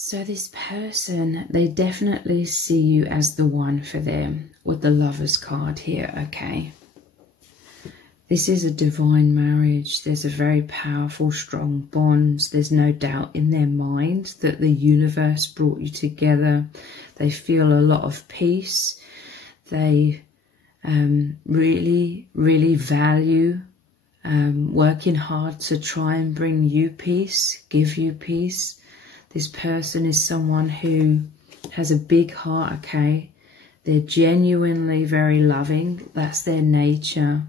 So this person, they definitely see you as the one for them with the Lovers card here, okay? This is a divine marriage. There's a very powerful, strong bond. There's no doubt in their mind that the universe brought you together. They feel a lot of peace. They really, really value working hard to try and bring you peace, give you peace. This person is someone who has a big heart, okay? They're genuinely very loving. That's their nature.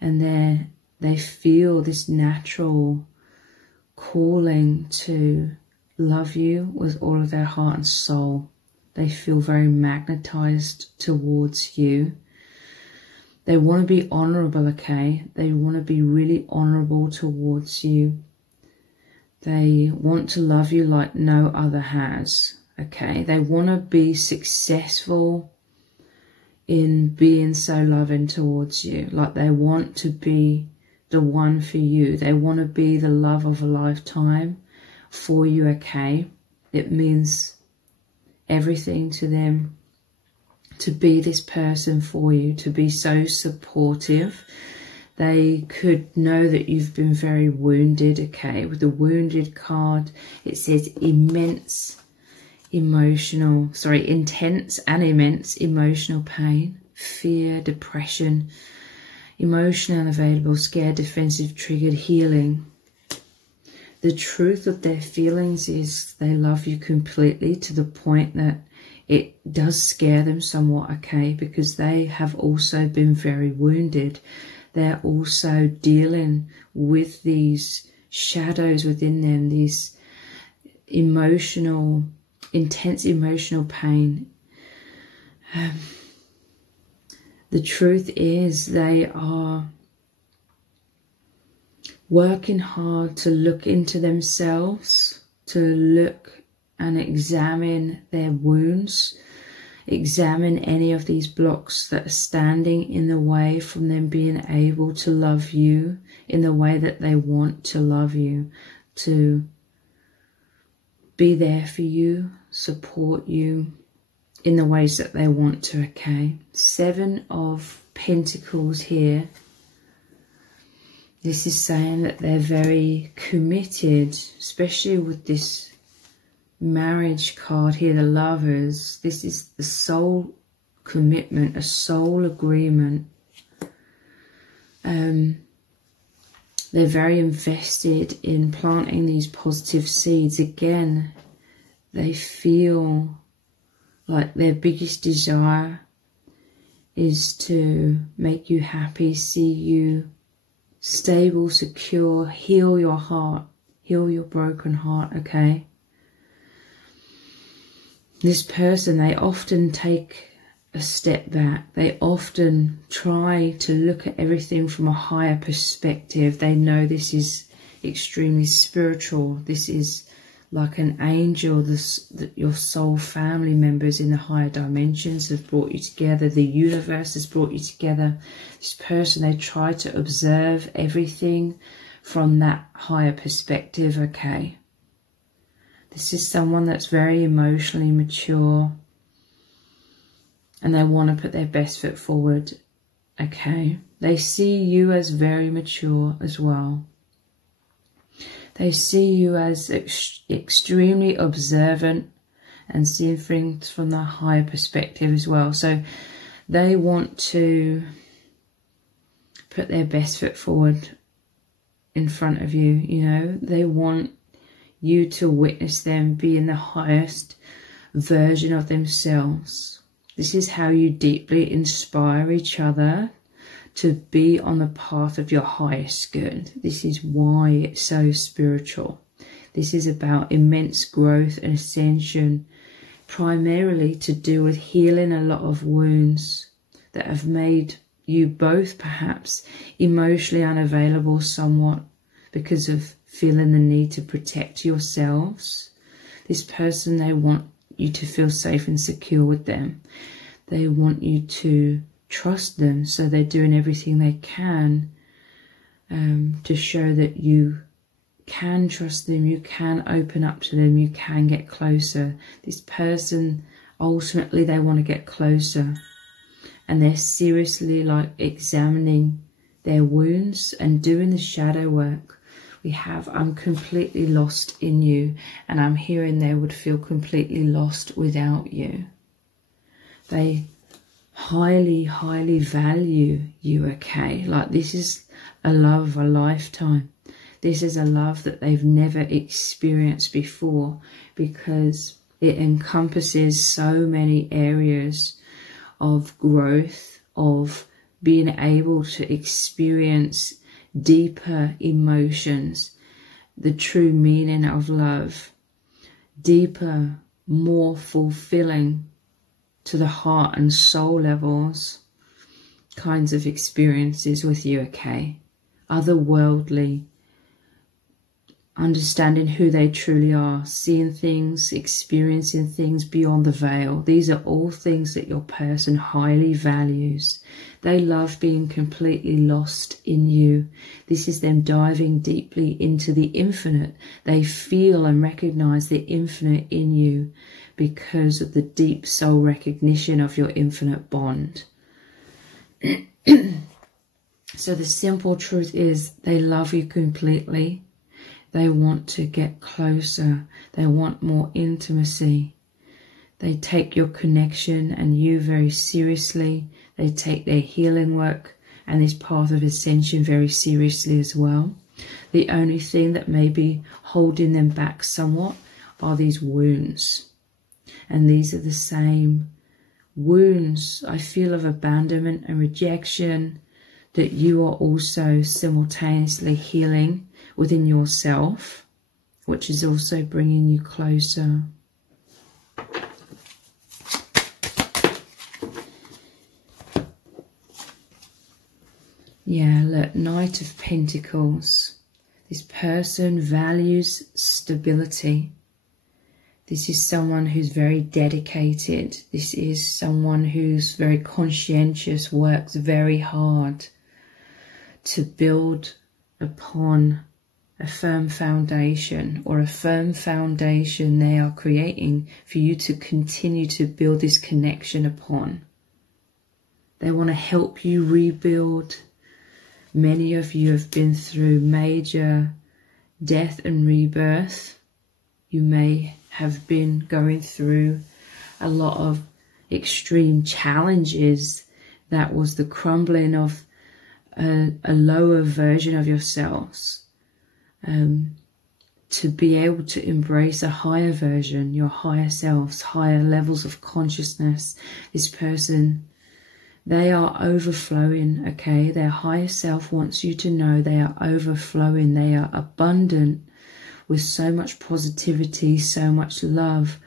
And they feel this natural calling to love you with all of their heart and soul. They feel very magnetized towards you. They want to be honorable, okay? They want to be really honorable towards you. They want to love you like no other has, okay? They want to be successful in being so loving towards you. Like they want to be the one for you. They want to be the love of a lifetime for you, okay? It means everything to them to be this person for you, to be so supportive. They could know that you've been very wounded, okay? With the wounded card, it says intense and immense emotional pain, fear, depression, emotional, unavailable, scared, defensive, triggered, healing. The truth of their feelings is they love you completely, to the point that it does scare them somewhat, okay? Because they have also been very wounded. They're also dealing with these shadows within them, these intense emotional pain. The truth is they are working hard to look into themselves, to look and examine their wounds, examine any of these blocks that are standing in the way from them being able to love you in the way that they want to love you, to be there for you, support you in the ways that they want to, okay? 7 of Pentacles here. This is saying that they're very committed, especially with this marriage card here, the Lovers. This is the soul commitment, a soul agreement. They're very invested in planting these positive seeds. Again, they feel like their biggest desire is to make you happy, see you stable, secure, heal your heart, heal your broken heart, okay? This person, they often take a step back. They often try to look at everything from a higher perspective. They know this is extremely spiritual. This is like an angel. Your soul family members in the higher dimensions have brought you together. The universe has brought you together. This person, they try to observe everything from that higher perspective, okay? This is someone that's very emotionally mature, and they want to put their best foot forward, okay? They see you as very mature as well. They see you as extremely observant and seeing things from the higher perspective as well. So they want to put their best foot forward in front of you, you know. They want you to witness them being the highest version of themselves. This is how you deeply inspire each other to be on the path of your highest good. This is why it's so spiritual. This is about immense growth and ascension, primarily to do with healing a lot of wounds that have made you both perhaps emotionally unavailable somewhat because of feeling the need to protect yourselves. This person, they want you to feel safe and secure with them. They want you to trust them, so they're doing everything they can to show that you can trust them, you can open up to them, you can get closer. This person, ultimately, they want to get closer. And they're seriously like examining their wounds and doing the shadow work. We have, I'm completely lost in you. And I'm hearing they would feel completely lost without you. They highly, highly value you, okay? Like, this is a love of a lifetime. This is a love that they've never experienced before, because it encompasses so many areas of growth, of being able to experience deeper emotions, the true meaning of love, deeper, more fulfilling to the heart and soul levels kinds of experiences with you, okay? Otherworldly, understanding who they truly are, seeing things, experiencing things beyond the veil. These are all things that your person highly values. They love being completely lost in you. This is them diving deeply into the infinite. They feel and recognize the infinite in you because of the deep soul recognition of your infinite bond. So the simple truth is, they love you completely. They want to get closer. They want more intimacy. They take your connection and you very seriously. They take their healing work and this path of ascension very seriously as well. The only thing that may be holding them back somewhat are these wounds. And these are the same wounds, I feel, of abandonment and rejection that you are also simultaneously healing within yourself, which is also bringing you closer. Yeah, look, Knight of Pentacles. This person values stability. This is someone who's very dedicated. This is someone who's very conscientious, works very hard to build upon a firm foundation, or a firm foundation they are creating for you to continue to build this connection upon. They want to help you rebuild. Many of you have been through major death and rebirth. You may have been going through a lot of extreme challenges. That was the crumbling of a lower version of yourselves, to be able to embrace a higher version, your higher selves, higher levels of consciousness. This person, they are overflowing, okay? Their higher self wants you to know they are overflowing. They are abundant with so much positivity, so much love,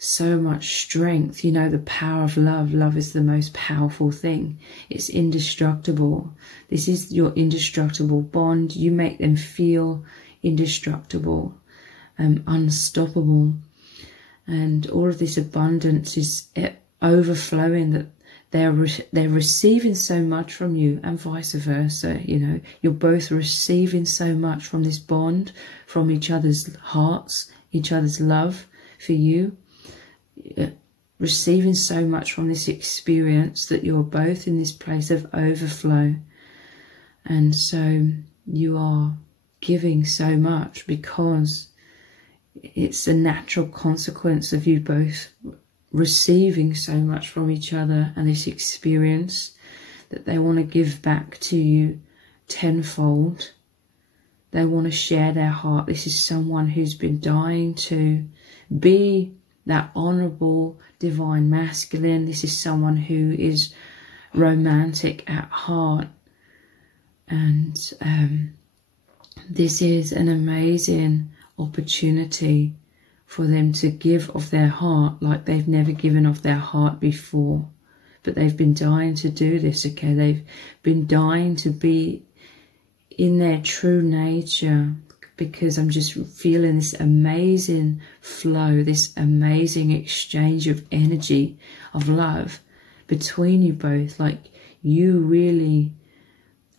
so much strength. You know, the power of love. Love is the most powerful thing. It's indestructible. This is your indestructible bond. You make them feel indestructible, unstoppable. And all of this abundance is overflowing, that they're receiving so much from you, and vice versa. You know, you're both receiving so much from this bond, from each other's hearts, each other's love for you, receiving so much from this experience that you're both in this place of overflow. And so you are giving so much because it's a natural consequence of you both receiving so much from each other and this experience, that they want to give back to you tenfold. They want to share their heart. This is someone who's been dying to be that honourable divine masculine. This is someone who is romantic at heart. And this is an amazing opportunity for them to give of their heart like they've never given of their heart before. But they've been dying to do this, okay? They've been dying to be in their true nature, because I'm just feeling this amazing flow, this amazing exchange of energy, of love between you both. Like, you really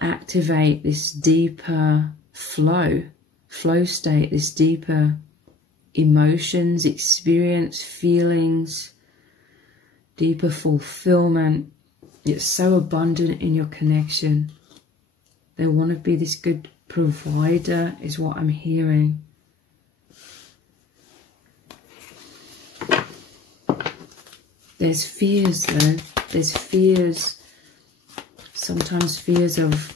activate this deeper flow flow state, this deeper emotions, experience, feelings, deeper fulfillment. It's so abundant in your connection. They want to be this good provider, is what I'm hearing. There's fears though. There's fears. Sometimes fears of,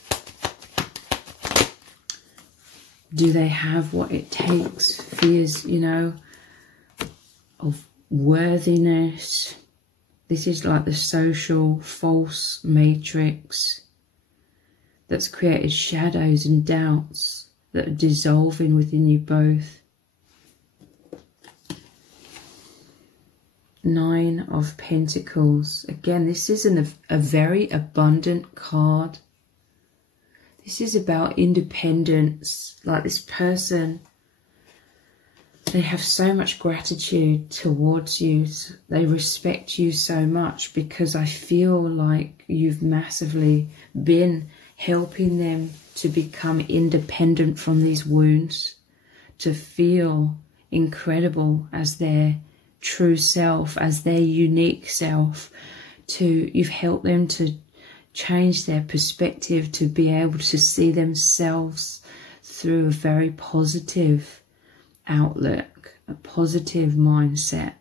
do they have what it takes? Fears, you know, of worthiness. This is like the social false matrix that's created shadows and doubts that are dissolving within you both. 9 of Pentacles. Again, this is a very abundant card. This is about independence. Like this person, they have so much gratitude towards you. They respect you so much because I feel like you've massively been helping them to become independent from these wounds, to feel incredible as their true self, as their unique self. You've helped them to change their perspective, to be able to see themselves through a very positive outlook, a positive mindset,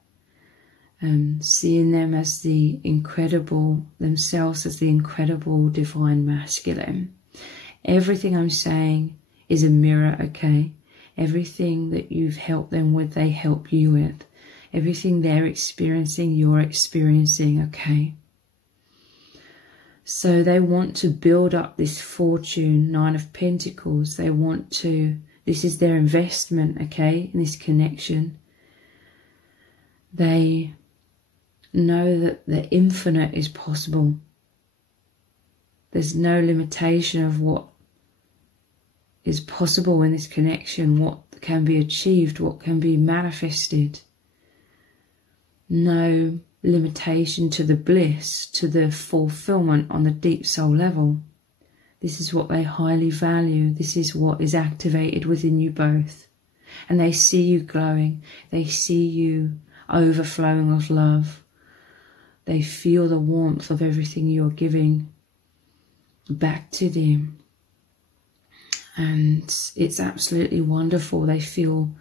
seeing them as the incredible, themselves as the incredible divine masculine. Everything I'm saying is a mirror, okay? Everything that you've helped them with, they help you with. Everything they're experiencing, you're experiencing, okay? So they want to build up this fortune, 9 of Pentacles. They want to, this is their investment, okay, in this connection. They know that the infinite is possible. There's no limitation of what is possible in this connection, what can be achieved, what can be manifested. No limitation to the bliss, to the fulfillment on the deep soul level. This is what they highly value. This is what is activated within you both. And they see you glowing. They see you overflowing of love. They feel the warmth of everything you're giving back to them. And it's absolutely wonderful. They feel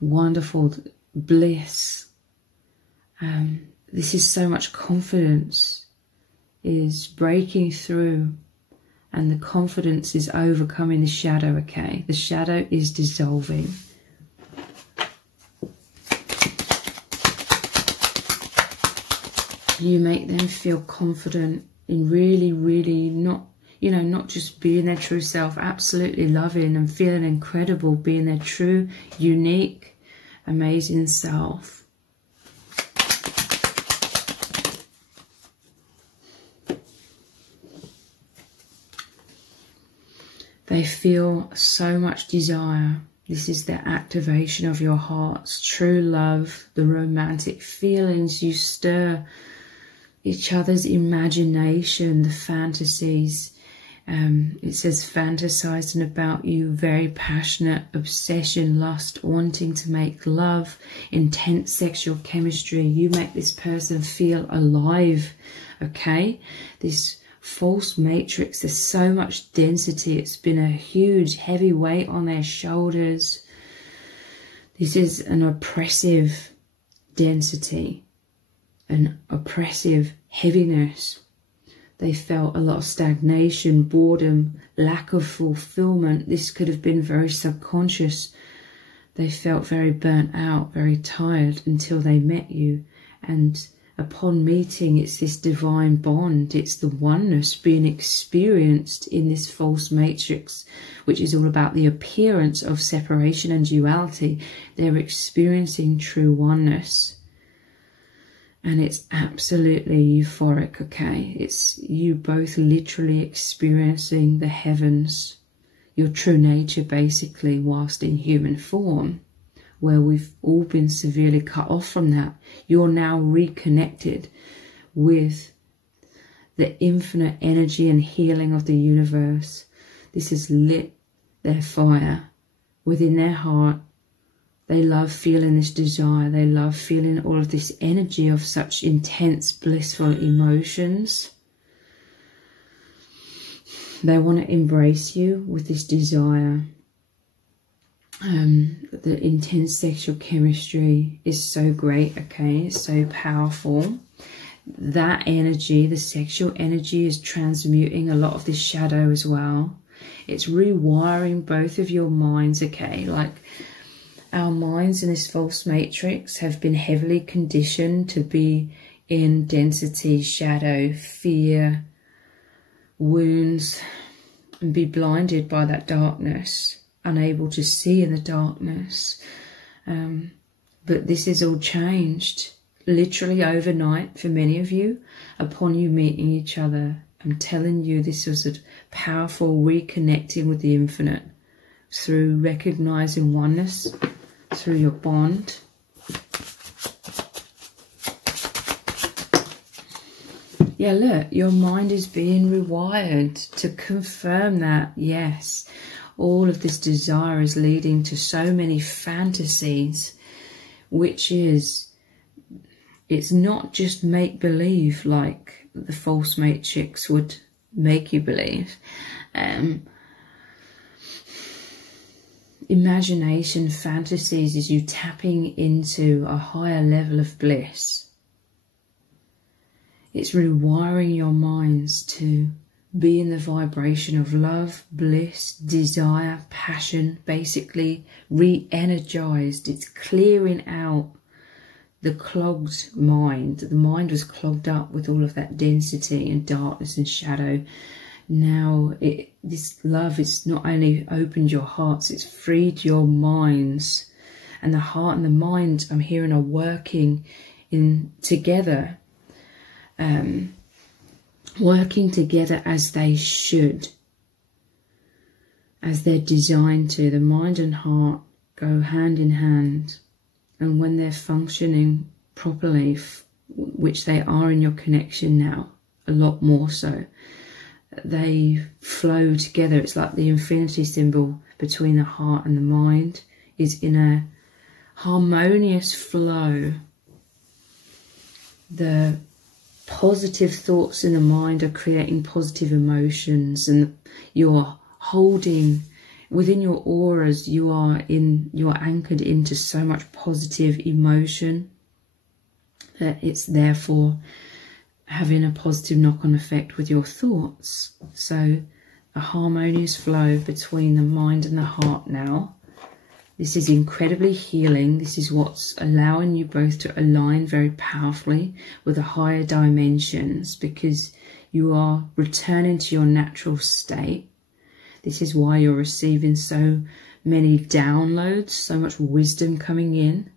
wonderful bliss. This is so much confidence is breaking through, and the confidence is overcoming the shadow, okay? The shadow is dissolving. You make them feel confident in really, really not, you know, not just being their true self, absolutely loving and feeling incredible, being their true, unique, amazing self. They feel so much desire. This is the activation of your heart's true love, the romantic feelings. You stir each other's imagination, the fantasies. It says fantasizing about you, very passionate, obsession, lust, wanting to make love, intense sexual chemistry. You make this person feel alive, okay? This false matrix, there's so much density. It's been a huge heavy weight on their shoulders. This is an oppressive density, an oppressive heaviness. They felt a lot of stagnation, boredom, lack of fulfillment. This could have been very subconscious. They felt very burnt out, very tired until they met you, and upon meeting, it's this divine bond. It's the oneness being experienced in this false matrix, which is all about the appearance of separation and duality. They're experiencing true oneness. And it's absolutely euphoric, okay? It's you both literally experiencing the heavens, your true nature basically, whilst in human form, where we've all been severely cut off from that. You're now reconnected with the infinite energy and healing of the universe. This has lit their fire within their heart, they love feeling this desire. They love feeling all of this energy of such intense, blissful emotions. They want to embrace you with this desire. The intense sexual chemistry is so great, okay? It's so powerful. That energy, the sexual energy, is transmuting a lot of this shadow as well. It's rewiring both of your minds, okay? Like, our minds in this false matrix have been heavily conditioned to be in density, shadow, fear, wounds, and be blinded by that darkness, unable to see in the darkness. But this is all changed literally overnight for many of you upon you meeting each other. I'm telling you, this was a powerful reconnecting with the infinite through recognizing oneness, through your bond. Yeah, look, your mind is being rewired to confirm that, yes, all of this desire is leading to so many fantasies, which is, it's not just make-believe like the false matrix would make you believe. Imagination, fantasies is you tapping into a higher level of bliss. It's rewiring your minds to be in the vibration of love, bliss, desire, passion, basically re-energized. It's clearing out the clogged mind. The mind was clogged up with all of that density and darkness and shadow. Now, this love has not only opened your hearts, it's freed your minds. And the heart and the mind, I'm hearing, are working together. Working together as they should. As they're designed to. The mind and heart go hand in hand. And when they're functioning properly, which they are in your connection now, a lot more so, they flow together. It's like the infinity symbol between the heart and the mind is in a harmonious flow. The positive thoughts in the mind are creating positive emotions, and you're holding within your auras, you're anchored into so much positive emotion that it's therefore having a positive knock-on effect with your thoughts. So a harmonious flow between the mind and the heart now. This is incredibly healing. This is what's allowing you both to align very powerfully with the higher dimensions, because you are returning to your natural state. This is why you're receiving so many downloads, so much wisdom coming in,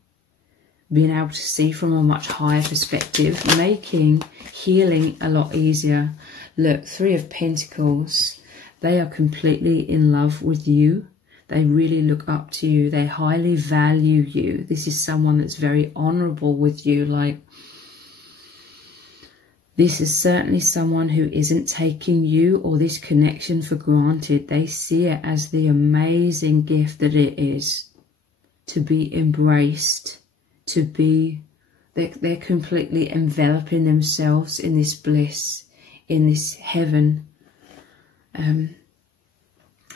being able to see from a much higher perspective, making healing a lot easier. Look, Three of Pentacles, they are completely in love with you. They really look up to you. They highly value you. This is someone that's very honourable with you. Like, this is certainly someone who isn't taking you or this connection for granted. They see it as the amazing gift that it is to be embraced, to be, they're completely enveloping themselves in this bliss, in this heaven.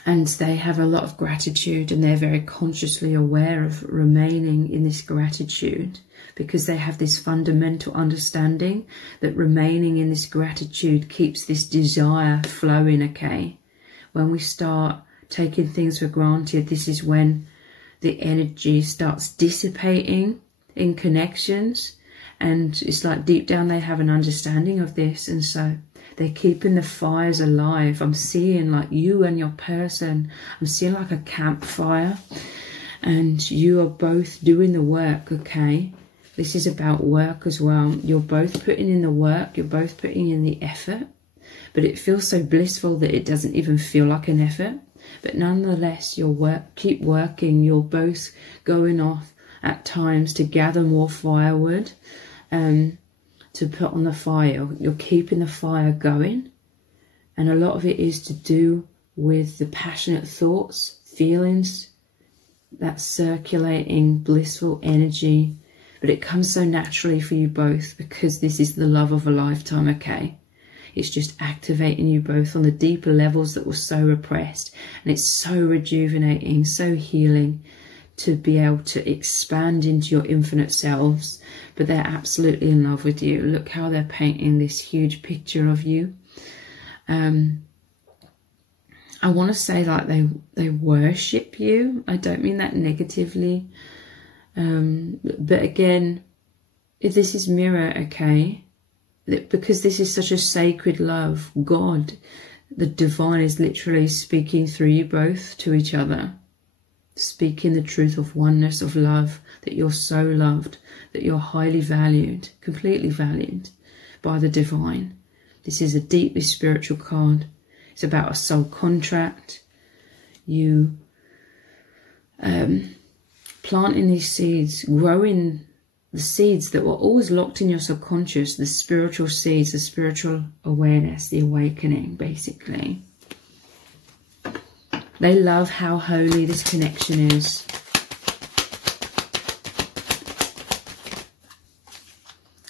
And they have a lot of gratitude, and they're very consciously aware of remaining in this gratitude, because they have this fundamental understanding that remaining in this gratitude keeps this desire flowing, okay? When we start taking things for granted, this is when the energy starts dissipating in connections, and it's like deep down they have an understanding of this, and so they're keeping the fires alive. I'm seeing like you and your person, I'm seeing like a campfire, and you are both doing the work, okay? This is about work as well. You're both putting in the work, you're both putting in the effort, but it feels so blissful that it doesn't even feel like an effort. But nonetheless, keep working. You're both going off at times to gather more firewood, to put on the fire. You're keeping the fire going, and a lot of it is to do with the passionate thoughts, feelings, that circulating blissful energy, but it comes so naturally for you both because this is the love of a lifetime, okay? It's just activating you both on the deeper levels that were so repressed, and it's so rejuvenating, so healing to be able to expand into your infinite selves. But they're absolutely in love with you. Look how they're painting this huge picture of you. I want to say like they worship you. I don't mean that negatively. But again, if this is mirror, okay, because this is such a sacred love, God, the divine, is literally speaking through you both to each other, speaking the truth of oneness, of love, that you're so loved, that you're highly valued, completely valued by the divine. This is a deeply spiritual card. It's about a soul contract. You planting these seeds, growing the seeds that were always locked in your subconscious, the spiritual seeds, the spiritual awareness, the awakening, basically. They love how holy this connection is.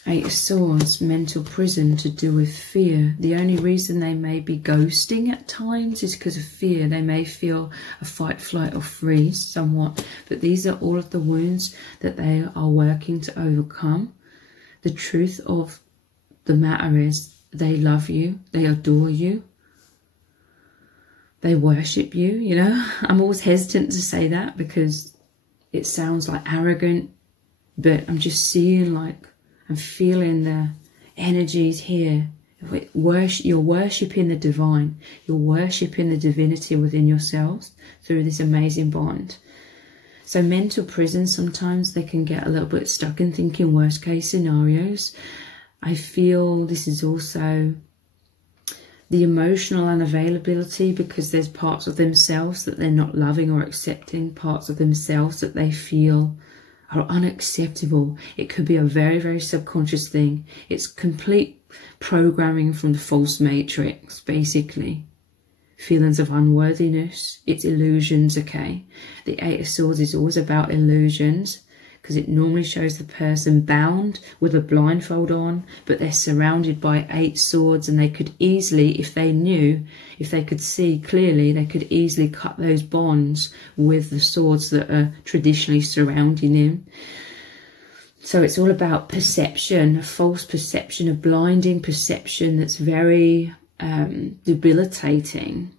Eight of Swords, mental prison, to do with fear. The only reason they may be ghosting at times is because of fear. They may feel a fight, flight or freeze somewhat. But these are all of the wounds that they are working to overcome. The truth of the matter is they love you. They adore you. They worship you, you know. I'm always hesitant to say that because it sounds like arrogant. But I'm just seeing like, I'm feeling the energies here. You're worshipping the divine. You're worshipping the divinity within yourselves through this amazing bond. So mental prison, sometimes they can get a little bit stuck in thinking worst case scenarios. I feel this is also the emotional unavailability because there's parts of themselves that they're not loving or accepting, parts of themselves that they feel are unacceptable. It could be a very, very subconscious thing. It's complete programming from the false matrix, basically. Feelings of unworthiness. It's illusions, okay? The Eight of Swords is always about illusions because it normally shows the person bound with a blindfold on, but they're surrounded by 8 swords, and they could easily, if they knew, if they could see clearly, they could easily cut those bonds with the swords that are traditionally surrounding him. So it's all about perception, a false perception, a blinding perception that's very debilitating.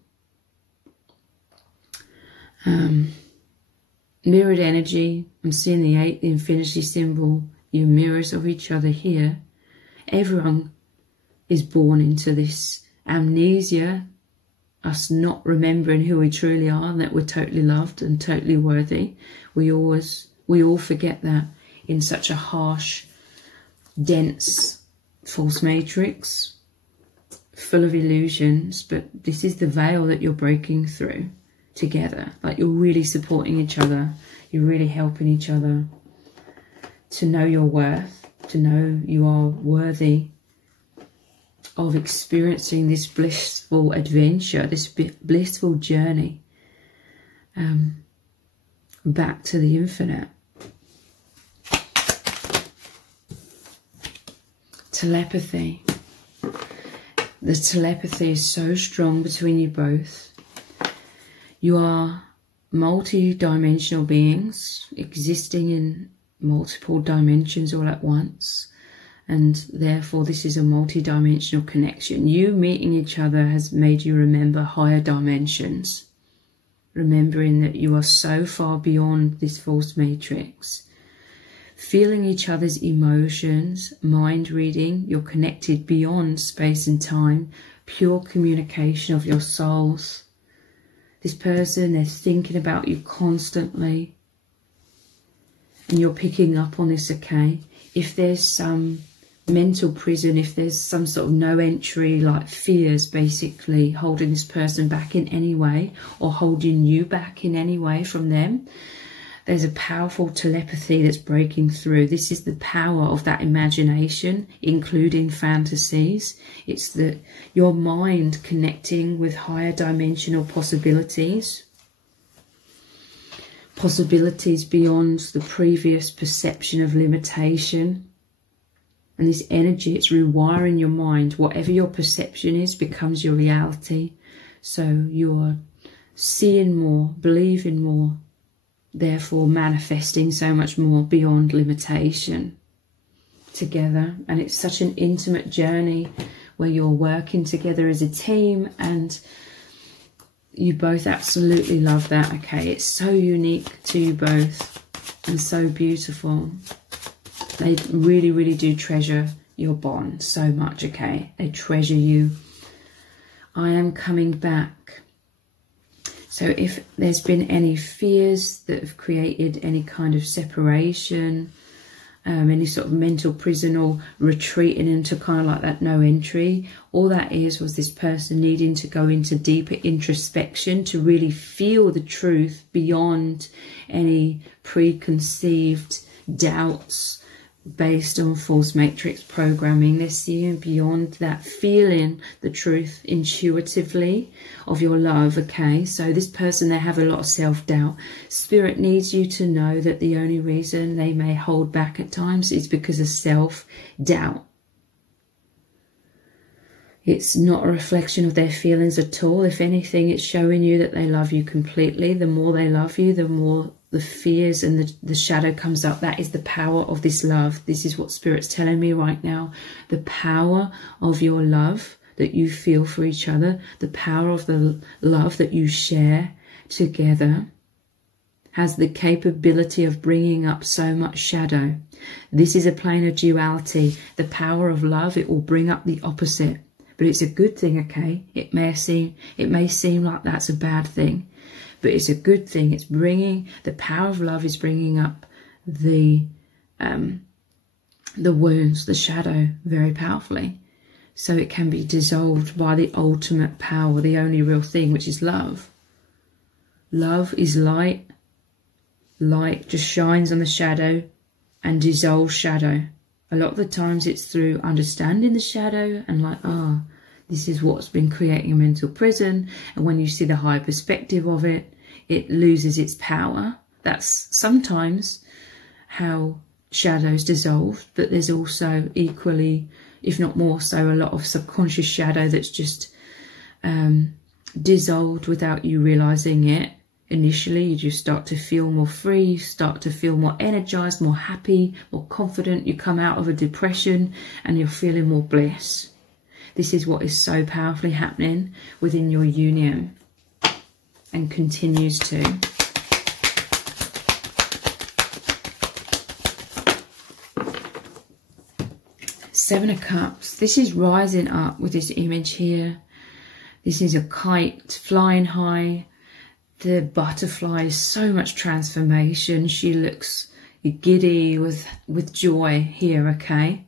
Mirrored energy. I'm seeing the 8, the infinity symbol, you mirrors of each other here. Everyone is born into this amnesia, us not remembering who we truly are and that we're totally loved and totally worthy. We all forget that in such a harsh, dense, false matrix, full of illusions. But this is the veil that you're breaking through together. Like you're really supporting each other. You're really helping each other to know your worth, to know you are worthy of experiencing this blissful adventure, this blissful journey back to the infinite. Telepathy. The telepathy is so strong between you both. You are multi-dimensional beings existing in multiple dimensions all at once, and therefore this is a multi-dimensional connection. You meeting each other has made you remember higher dimensions, remembering that you are so far beyond this false matrix. Feeling each other's emotions, mind reading, you're connected beyond space and time, pure communication of your souls. This person, they're thinking about you constantly. And you're picking up on this, okay? If there's some mental prison, if there's some sort of no entry, like fears basically holding this person back in any way, or holding you back in any way from them, there's a powerful telepathy that's breaking through. This is the power of that imagination, including fantasies. It's your mind connecting with higher dimensional possibilities. possibilities beyond the previous perception of limitation. And this energy, it's rewiring your mind. Whatever your perception is becomes your reality. So you're seeing more, believing more, therefore manifesting so much more beyond limitation together. And it's such an intimate journey where you're working together as a team, and you both absolutely love that. Okay, it's so unique to you both and so beautiful. They really, really do treasure your bond so much, okay? They treasure you. I am coming back. So if there's been any fears that have created any kind of separation, any sort of mental prison, or retreating into kind of like that no entry, all that was this person needing to go into deeper introspection to really feel the truth beyond any preconceived doubts based on false matrix programming. They're seeing beyond that, feeling the truth intuitively of your love, okay? So this person, they have a lot of self-doubt. Spirit needs you to know that the only reason they may hold back at times is because of self-doubt. It's not a reflection of their feelings at all. If anything, it's showing you that they love you completely. The more they love you, the more the fears and the shadow comes up. That is the power of this love. This is what Spirit's telling me right now. The power of your love that you feel for each other, the power of the love that you share together, has the capability of bringing up so much shadow. This is a plane of duality. The power of love, it will bring up the opposite. But it's a good thing, okay? It may seem like that's a bad thing, but it's a good thing. It's bringing, the power of love is bringing up the wounds, the shadow, very powerfully. So it can be dissolved by the ultimate power, the only real thing, which is love. Love is light. Light just shines on the shadow and dissolves shadow. A lot of the times it's through understanding the shadow and like, this is what's been creating a mental prison. And when you see the higher perspective of it, it loses its power. That's sometimes how shadows dissolve, but there's also equally, if not more so, a lot of subconscious shadow that's just dissolved without you realizing it. Initially, you just start to feel more free, you start to feel more energized, more happy, more confident. You come out of a depression and you're feeling more bliss. This is what is so powerfully happening within your union and continues to. Seven of Cups. This is rising up with this image here. This is a kite flying high. The butterfly is so much transformation. She looks giddy with joy here, okay?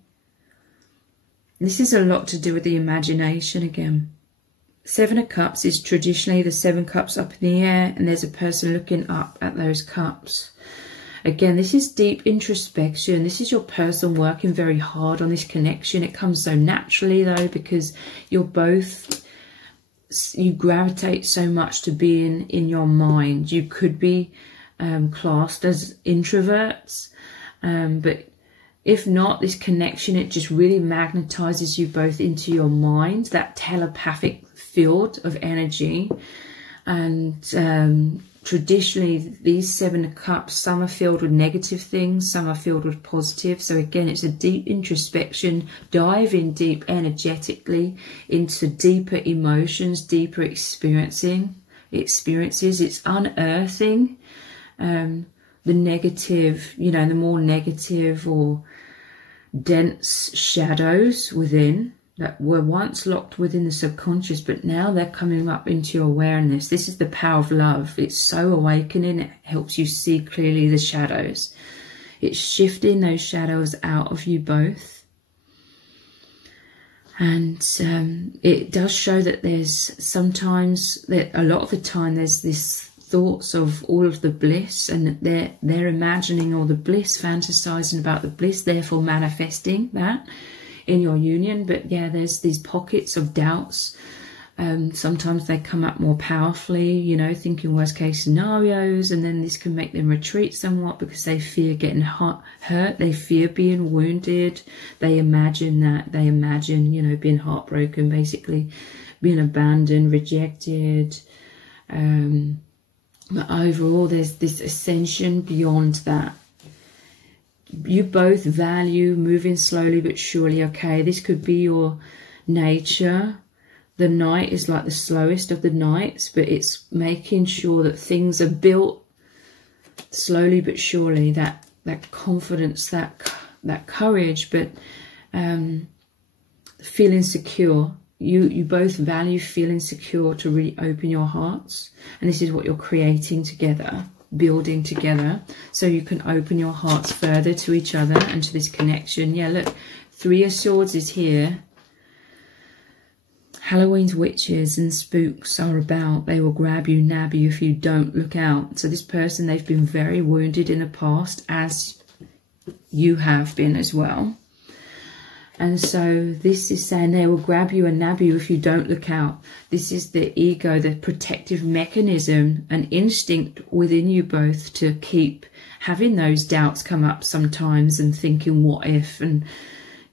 This is a lot to do with the imagination again. Seven of Cups is traditionally the 7 cups up in the air, and there's a person looking up at those cups. Again, this is deep introspection. This is your person working very hard on this connection. It comes so naturally though, because you're both... you gravitate so much to being in your mind. You could be classed as introverts, but if not, this connection, it just really magnetizes you both into your mind, that telepathic field of energy. And traditionally, these 7 of Cups, some are filled with negative things, some are filled with positive. So again, it's a deep introspection, dive in deep energetically into deeper emotions, deeper experiences. It's unearthing the negative, you know, the more negative or dense shadows within that were once locked within the subconscious, but now they're coming up into your awareness. This is the power of love. It's so awakening. It helps you see clearly the shadows. It's shifting those shadows out of you both. And it does show that there's sometimes, that a lot of the time, there's this thoughts of all of the bliss, and that they're imagining all the bliss, fantasizing about the bliss, therefore manifesting that in your union. But yeah, there's these pockets of doubts Sometimes they come up more powerfully, you know, thinking worst case scenarios, and then this can make them retreat somewhat because they fear getting hurt, they fear being wounded, they imagine you know, being heartbroken, basically being abandoned, rejected. But overall, there's this ascension beyond that. You both value moving slowly but surely, okay? This could be your nature. The night is like the slowest of the nights, but it's making sure that things are built slowly but surely, that confidence, that courage, but feeling secure. You both value feeling secure to really open your hearts, and this is what you're creating together, building together, so you can open your hearts further to each other and to this connection. Yeah, look, 3 of Swords is here. Halloween's witches and spooks are about. They will grab you, nab you if you don't look out. So this person, they've been very wounded in the past, as you have been as well. And so this is saying they will grab you and nab you if you don't look out. This is the ego, the protective mechanism, an instinct within you both to keep having those doubts come up sometimes and thinking what if, and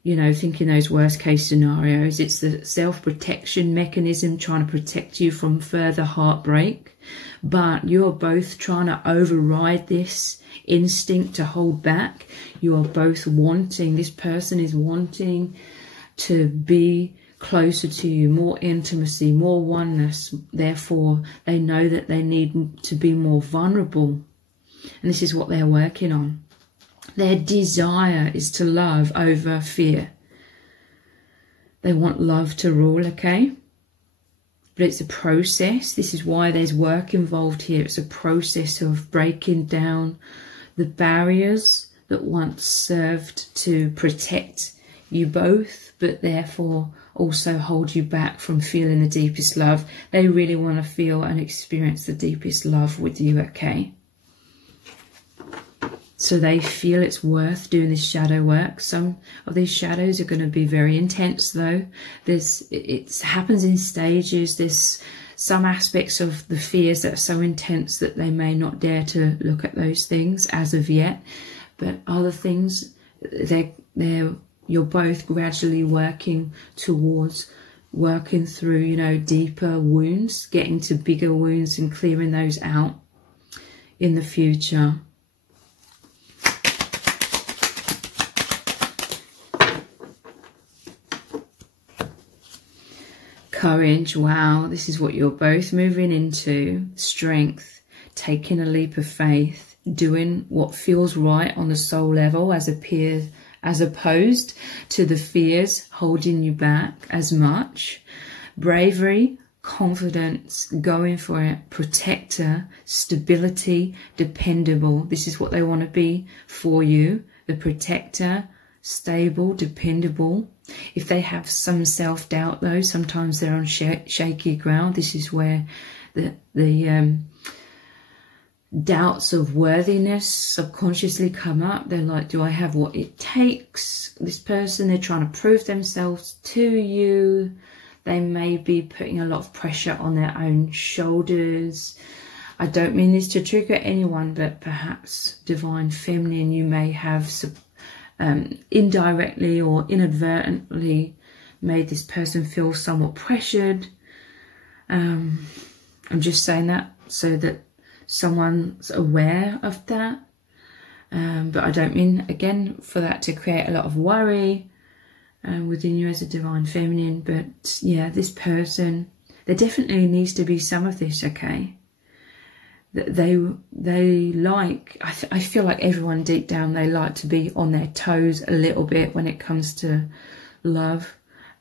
you know, thinking those worst case scenarios. It's the self-protection mechanism trying to protect you from further heartbreak. But you're both trying to override this instinct to hold back. You are both wanting, this person is wanting to be closer to you, more intimacy, more oneness. Therefore, they know that they need to be more vulnerable. And this is what they're working on. Their desire is to love over fear. They want love to rule, okay? But it's a process. This is why there's work involved here. It's a process of breaking down the barriers that once served to protect you both, but therefore also hold you back from feeling the deepest love. They really want to feel and experience the deepest love with you, okay? So they feel it's worth doing this shadow work. Some of these shadows are going to be very intense though. It happens in stages. There's some aspects of the fears that are so intense that they may not dare to look at those things as of yet. But other things, you're both gradually working towards working through, you know, deeper wounds, getting to bigger wounds and clearing those out in the future. Courage, wow, this is what you're both moving into. Strength, taking a leap of faith, doing what feels right on the soul level as opposed to the fears holding you back as much. Bravery, confidence, going for it, protector, stability, dependable. This is what they want to be for you, the protector, stable, dependable. If they have some self-doubt though, sometimes they're on shaky ground. This is where the doubts of worthiness subconsciously come up. They're like, do I have what it takes? This person, they're trying to prove themselves to you. They may be putting a lot of pressure on their own shoulders. I don't mean this to trigger anyone, but perhaps divine feminine, you may have indirectly or inadvertently made this person feel somewhat pressured. I'm just saying that so that someone's aware of that. But I don't mean, again, for that to create a lot of worry within you as a divine feminine. But yeah, this person, there definitely needs to be some of this, okay? That they like, I feel like everyone deep down, they like to be on their toes a little bit when it comes to love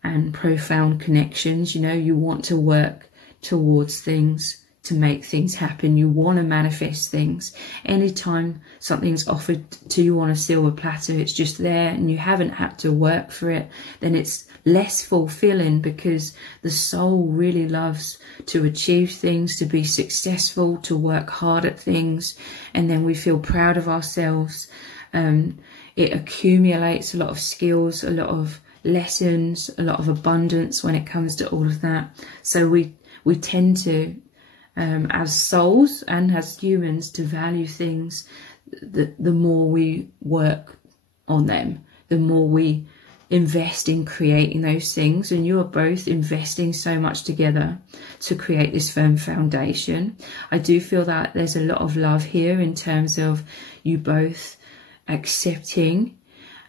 and profound connections. You know, you want to work towards things to make things happen. You want to manifest things. Anytime something's offered to you on a silver platter, it's just there and you haven't had to work for it, then it's less fulfilling, because the soul really loves to achieve things, to be successful, to work hard at things, and then we feel proud of ourselves. It accumulates a lot of skills, a lot of lessons, a lot of abundance when it comes to all of that. So we tend to, as souls and as humans, to value things. The more we work on them, the more we invest in creating those things. And you are both investing so much together to create this firm foundation. I do feel that there's a lot of love here in terms of you both accepting,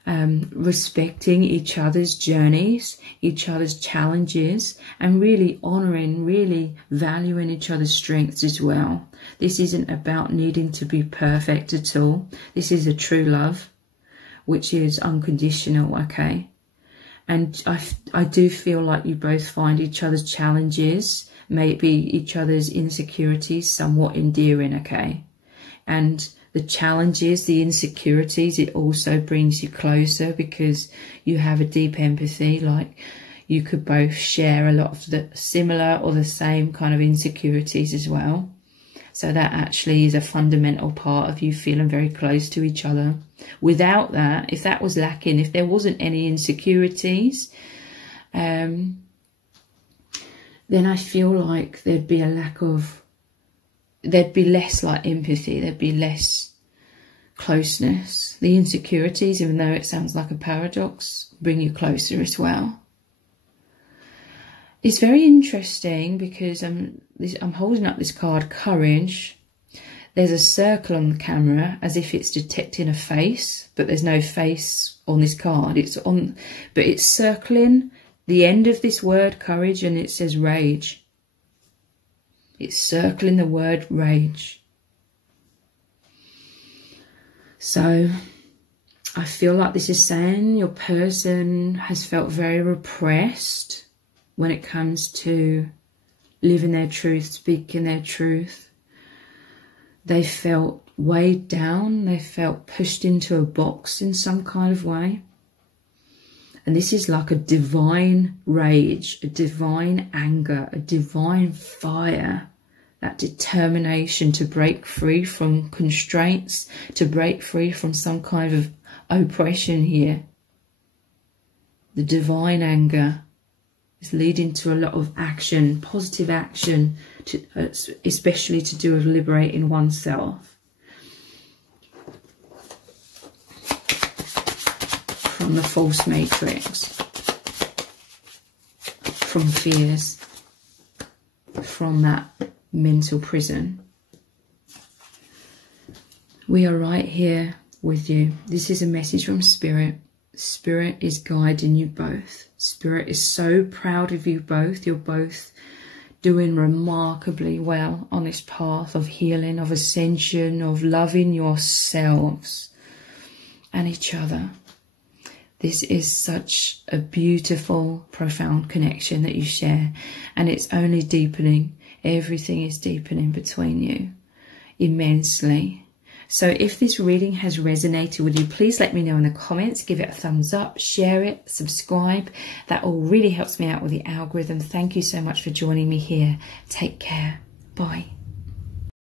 respecting each other's journeys, each other's challenges, and really honouring, really valuing each other's strengths as well. This isn't about needing to be perfect at all. This is a true love, which is unconditional, okay? And I do feel like you both find each other's challenges, maybe each other's insecurities, somewhat endearing, okay? And the challenges, the insecurities, it also brings you closer because you have a deep empathy. Like, you could both share a lot of the similar or the same kind of insecurities as well. So that actually is a fundamental part of you feeling very close to each other. Without that, if that was lacking, if there wasn't any insecurities, then I feel like there'd be a lack of, there'd be less like empathy, there'd be less closeness. The insecurities, even though it sounds like a paradox, bring you closer as well. It's very interesting because I'm holding up this card, Courage. There's a circle on the camera as if it's detecting a face, but there's no face on this card. But it's circling the end of this word, courage, and it says rage. It's circling the word rage. So I feel like this is saying your person has felt very repressed when it comes to living their truth, speaking their truth. They felt weighed down. They felt pushed into a box in some kind of way. And this is like a divine rage, a divine anger, a divine fire. That determination to break free from constraints, to break free from some kind of oppression here. The divine anger is leading to a lot of action, positive action, especially to do with liberating oneself from the false matrix, from fears, from that mental prison. We are right here with you. This is a message from Spirit. Spirit is guiding you both. Spirit is so proud of you both. You're both doing remarkably well on this path of healing, of ascension, of loving yourselves and each other. This is such a beautiful, profound connection that you share, and it's only deepening. Everything is deepening between you immensely. So if this reading has resonated with you, please let me know in the comments. Give it a thumbs up, share it, subscribe. That all really helps me out with the algorithm. Thank you so much for joining me here. Take care. Bye.